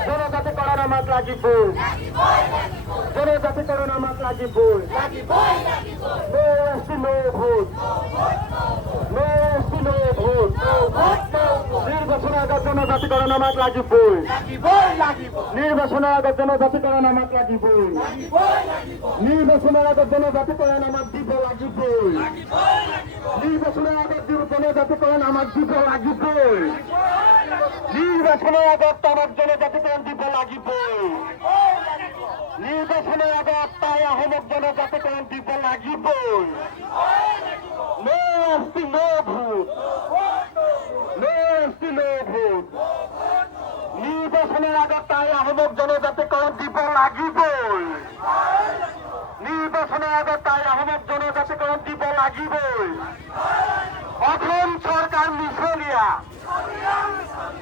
জনজাতিকরণ আমাক লাগিবই জনজাতিকরণ আমাক লাগিবই নো এসটি নো ভোট নো এসটি নো ভোট নির্বাচনের আগে জনজাতিকরণ আমাক লাগিবই নির্বাচনের আগে জনজাতিকরণ আমাক লাগিবই নির্বাচনের আগে জনজাতিকরণ আমাক দিব লাগিবই নির্বাচনের আগে জনজাতিকরণ আমাক দিব লাগিবই নির্বাচনের আগে আমার জনজাতিকরণ দিব লাগিবই নির্বাচনের আগে তাই আহমদ জনজাতিকরণ দিব লাগিবই নো এসটি নো ভোট নো এসটি নো ভোট নির্বাচনের আগে তাই আহমদ জনজাতিকরণ দিব লাগিবই নির্বাচনের আগে তাই আহমদ জনজাতিকরণ দিব লাগিবই অসম সরকার মিছলীয়া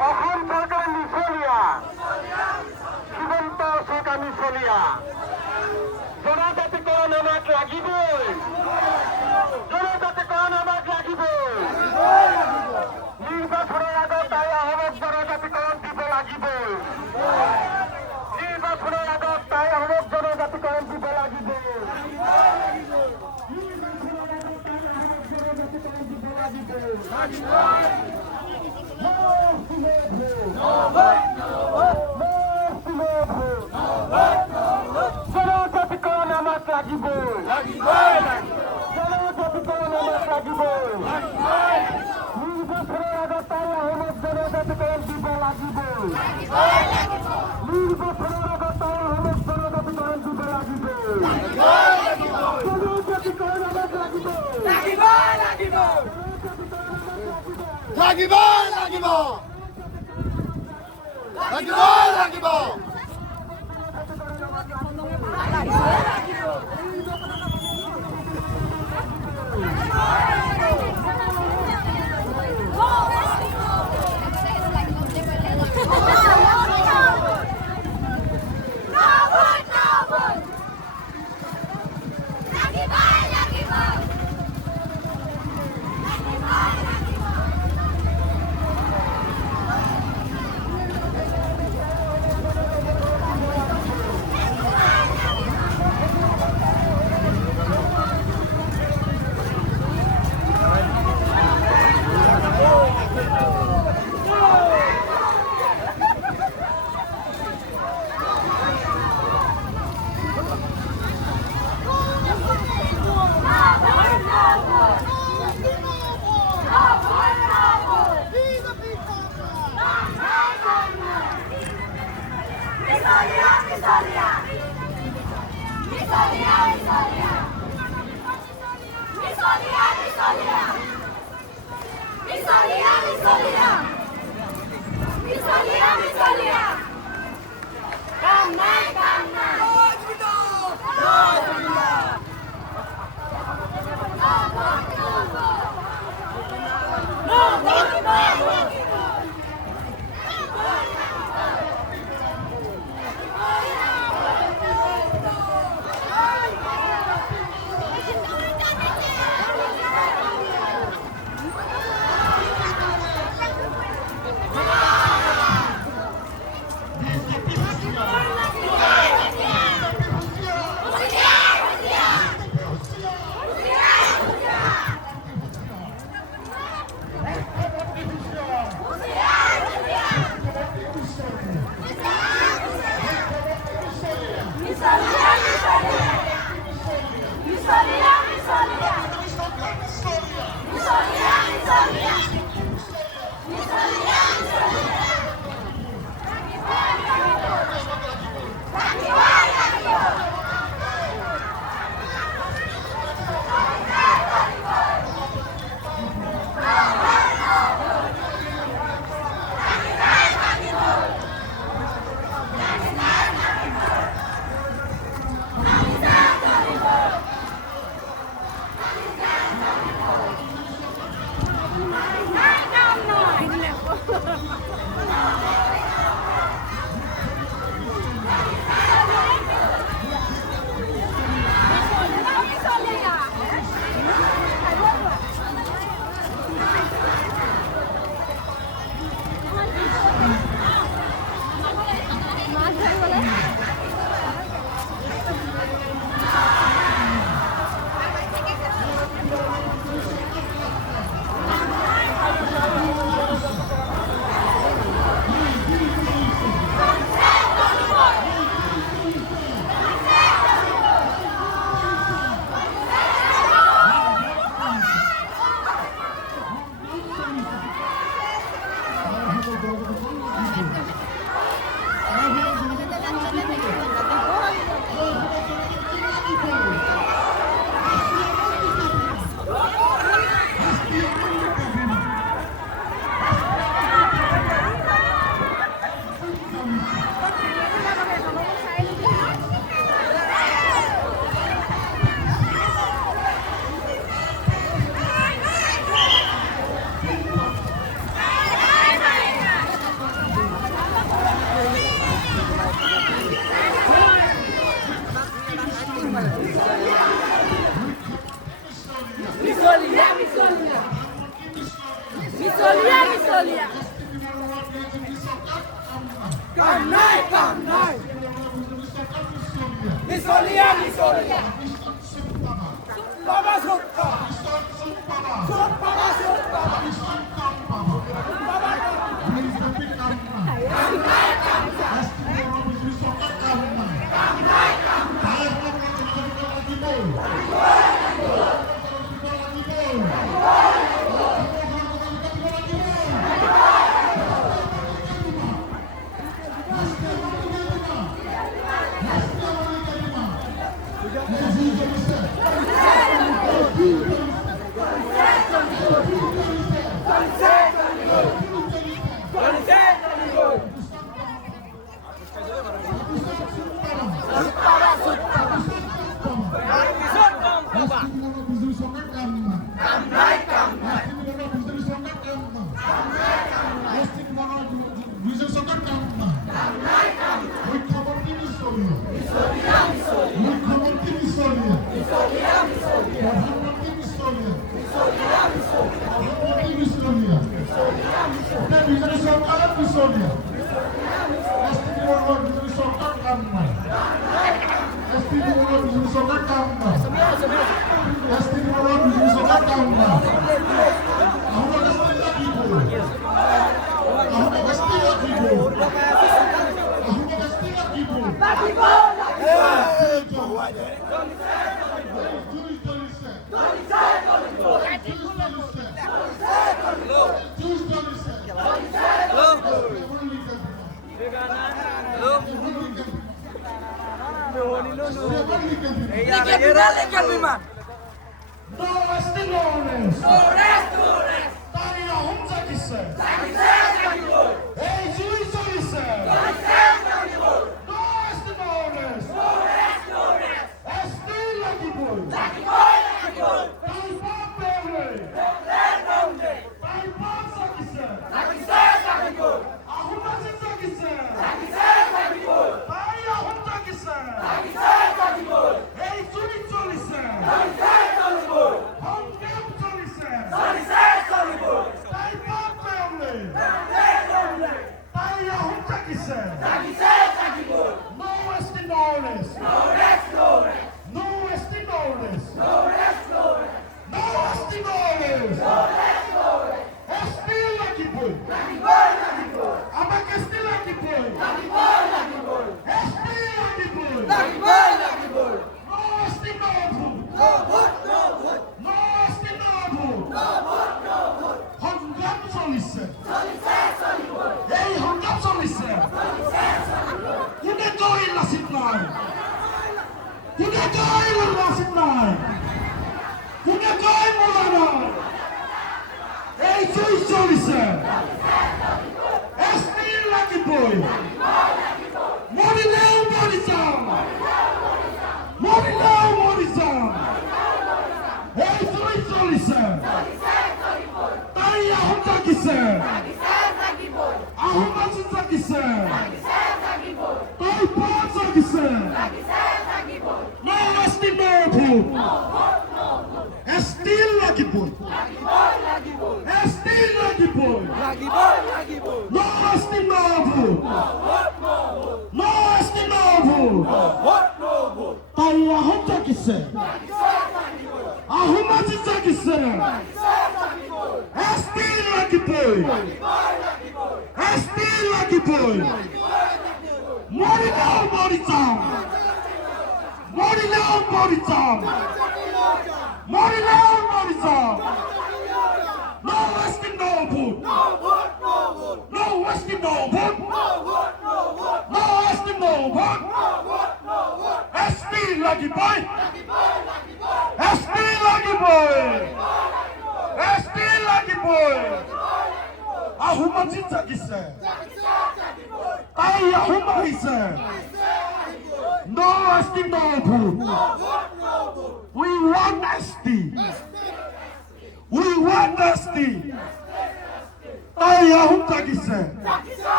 অসম সরকার মিছলীয়া হিমন্ত সরকার মিছলীয়া জনজাতিকরণ আমাক লাগিবই জনজাতিকরণ আমাক লাগিবই নির্বাচনের আগে তাই আহমদ জনজাতিকরণ দিব লাগিবই নির্বাচনের আগে তাই আহমদ নির্বাচনের আগত আহমেদ জনজাতিকরণ দিব লাগিব জনজাতিকরণ আমাক লাগিব লাগিব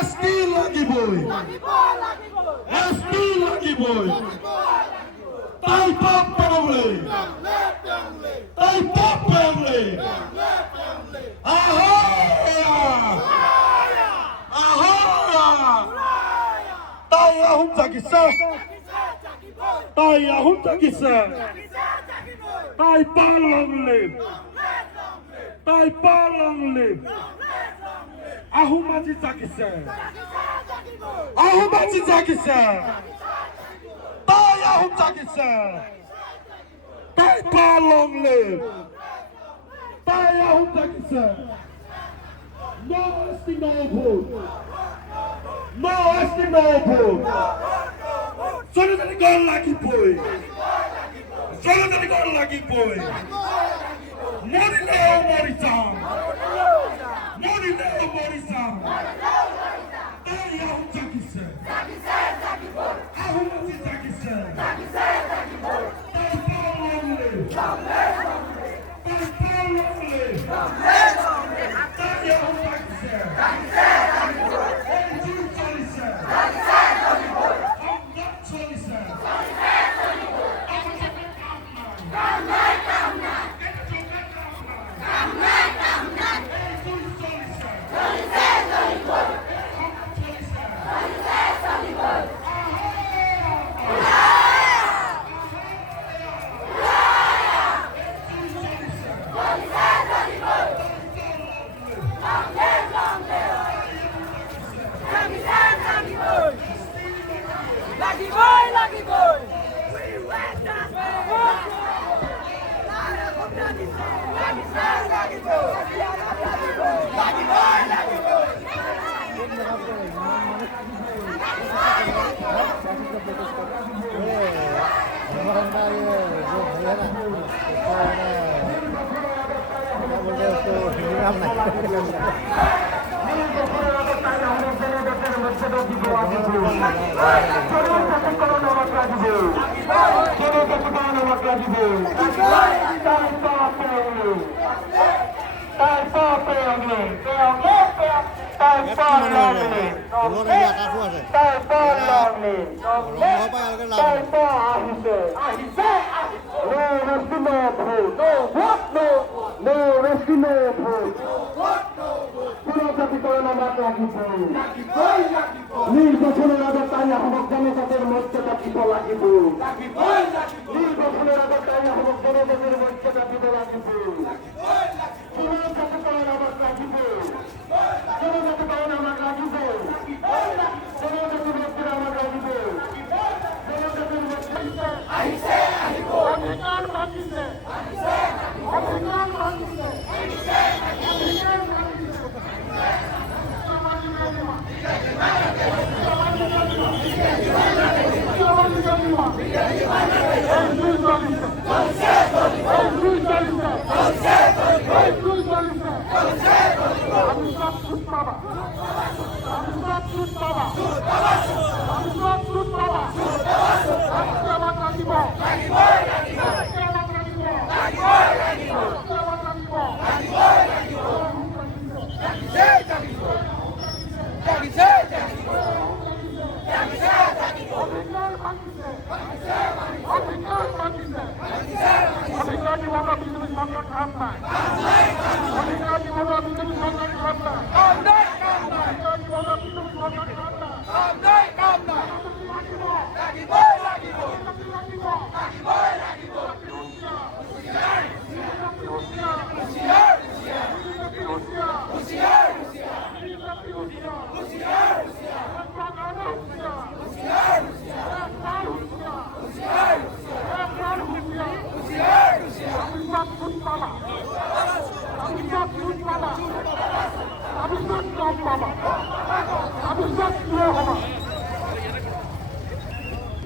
SD লাগিবই এসপি লাগিবই তাই পাপ পেরলে তাই পাপ পেরলে তাই আহুন জাগিছে তাই আহুন জাগিছে তাই পালংলে তাই পালংলে আহুমাজি জাগিছে আহুমাজি জাগিছে তাই আহুন জাগিছে তাই পালংলে তাই আহুন জাগিছে No estimable vote. No estimable vote. Solidary God lucky boy. Solidary God lucky boy. Mori Leo Morisam. Mori Leo Morisam. Ay, Ahum Zakise. Ahum Zakise. Tay Paul Longley. Tay Paul Longley. Tay Ahum Zakise. নির্বাচনের আগে তাই আহ্বায়ক জনতাদের মর্যাদা দিব লাগিব নির্বাচনের আগে তাই আহ্বায়ক জনতাদের মর্যাদা দিব লাগিব জনজাতিকরণ আমার লাগিব জনজাতিকরণ আমার লাগিব জনজাতি মর্যাদা আমার লাগিব জনজাতির মর্যাদা আহিছে আহিব অধিকার ভাঙিছে অধিকার ভাঙিছে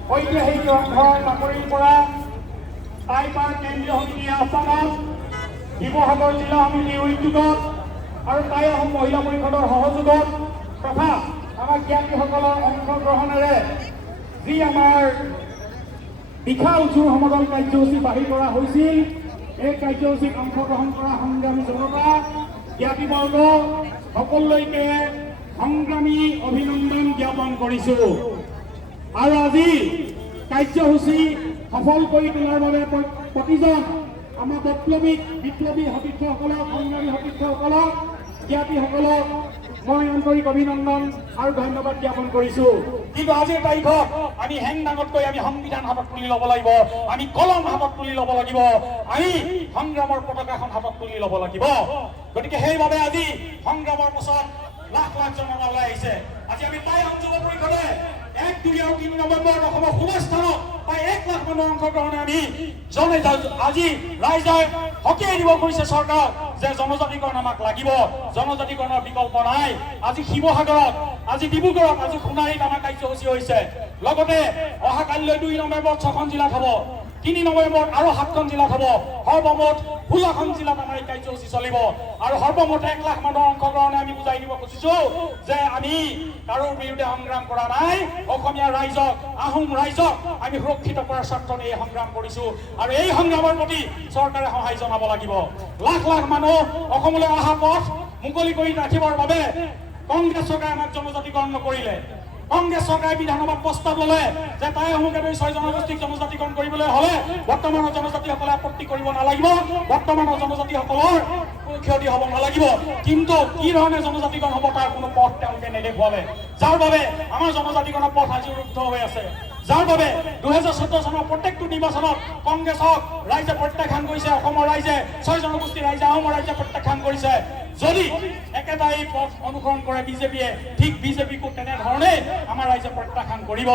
ঐতিহাসিক গ্ৰন্থৰ বাকৰিৰ পৰা টাইপাৰ কেন্দ্ৰীয় সমিতি আছামত শিৱসাগৰ জিলা সমিতিৰ উদ্যোগত আৰু টাই অসম মহিলা পৰিষদৰ সহযোগত তথা আমাৰ জ্ঞানীসকলৰ অংশগ্ৰহণেৰে যি আমাৰ বিশাল জোৰ সমদল কাৰ্যসূচী বাহিৰ কৰা হৈছিল এই কাৰ্যসূচীত অংশগ্ৰহণ কৰা সংগ্ৰামী জনতা জ্ঞাতিবৰ্গ সকলোলৈকে সংগ্ৰামী অভিনন্দন জ্ঞাপন জ্ঞাপন কৰিছোঁ। আৰু আজি কাৰ্যসূচী সফল কৰি তোলাৰ বাবে প্ৰতিজন আমাৰ বিপ্লৱী সতীৰ্থসকলক, সংগ্ৰামী সতীৰ্থসকলক, জ্ঞাতিসকলক মই আন্তৰিক অভিনন্দন আৰু ধন্যবাদ জ্ঞাপন কৰিছোঁ। কিন্তু আজিৰ তাৰিখত আমি হেংদাঙতকৈ আমি সংবিধান হাতত তুলি ল'ব লাগিব, আমি কলম হাতত তুলি ল'ব লাগিব, আমি সংগ্ৰামৰ পতাকাখন হাতত তুলি ল'ব লাগিব। গতিকে সেইবাবে আজি সংগ্ৰামৰ পাছত লাখ লাখ জন মানুহ ওলাই আহিছে। আজি আমি তাই যুৱ পৰিষদে 1, 2 আৰু 3 নৱেম্বৰত অসমৰ সভাস্থানত প্ৰায় 1 লাখ মানুহৰ অংশগ্ৰহণে আমি আজি ৰাইজে সকীয়াই দিব খুজিছে চৰকাৰক যে জনজাতিকৰণ আমাক লাগিব, জনজাতিকৰণৰ বিকল্প নাই। আজি শিৱসাগৰত, আজি ডিব্ৰুগড়ত, আজি সোণাৰীত আমাৰ কাৰ্যসূচী হৈছে। লগতে অহা কাইলৈ 2 নৱেম্বৰত 6খন জিলাত হ'ব, 3 নৱেম্বৰত আৰু 7খন জিলাত হ'ব। সৰ্বমুঠ 16খন জিলাত আমাৰ এই কাৰ্যসূচী চলিব। আৰু সৰ্বমুঠ 1 লাখ মানুহৰ অংশগ্ৰহণে আমি বুজাই দিব খুজিছো যে আমি কাৰোৰ বিৰুদ্ধে সংগ্ৰাম কৰা নাই। অসমীয়া ৰাইজক, আহোম ৰাইজক আমি সুৰক্ষিত কৰাৰ স্বাৰ্থত এই সংগ্ৰাম কৰিছো। আৰু এই সংগ্ৰামৰ প্ৰতি চৰকাৰে সহায় জনাব লাগিব। লাখ লাখ মানুহ অসমলৈ অহা পথ মুকলি কৰি ৰাখিবৰ বাবে কংগ্ৰেছ চৰকাৰে আমাক জনজাতিকৰণ নকৰিলে। কংগ্ৰেছ চৰকাৰে বিধানসভাত প্ৰস্তাৱ ল'লে যে তাই অমুকে ধৰি 6 জনগোষ্ঠীক জনজাতিকৰণ কৰিবলৈ হ'লে বৰ্তমানৰ জনজাতিসকলে আপত্তি কৰিব নালাগিব, বৰ্তমানৰ জনজাতিসকলৰ ক্ষতি হ'ব নালাগিব। কিন্তু কি ধৰণে জনজাতিকৰণ হ'ব তাৰ কোনো পথ তেওঁলোকে নেদেখুৱালে, যাৰ বাবে আমাৰ জনজাতিকৰণৰ পথ আজি ৰুদ্ধ হৈ আছে। যাৰ বাবে 2014 চনৰ প্ৰত্যেকটো নিৰ্বাচনত কংগ্ৰেছক ৰাইজে প্ৰত্যাখ্যান কৰিছে, অসমৰ ৰাইজে 6 জনগোষ্ঠীৰ ৰাইজে, আহোমৰ ৰাইজে প্ৰত্যাখ্যান কৰিছে। যদি একেটাই পথ অনুসৰণ কৰে বিজেপিয়ে, ঠিক বিজেপিকো তেনেধৰণে আমাৰ ৰাইজে প্ৰত্যাখ্যান কৰিব।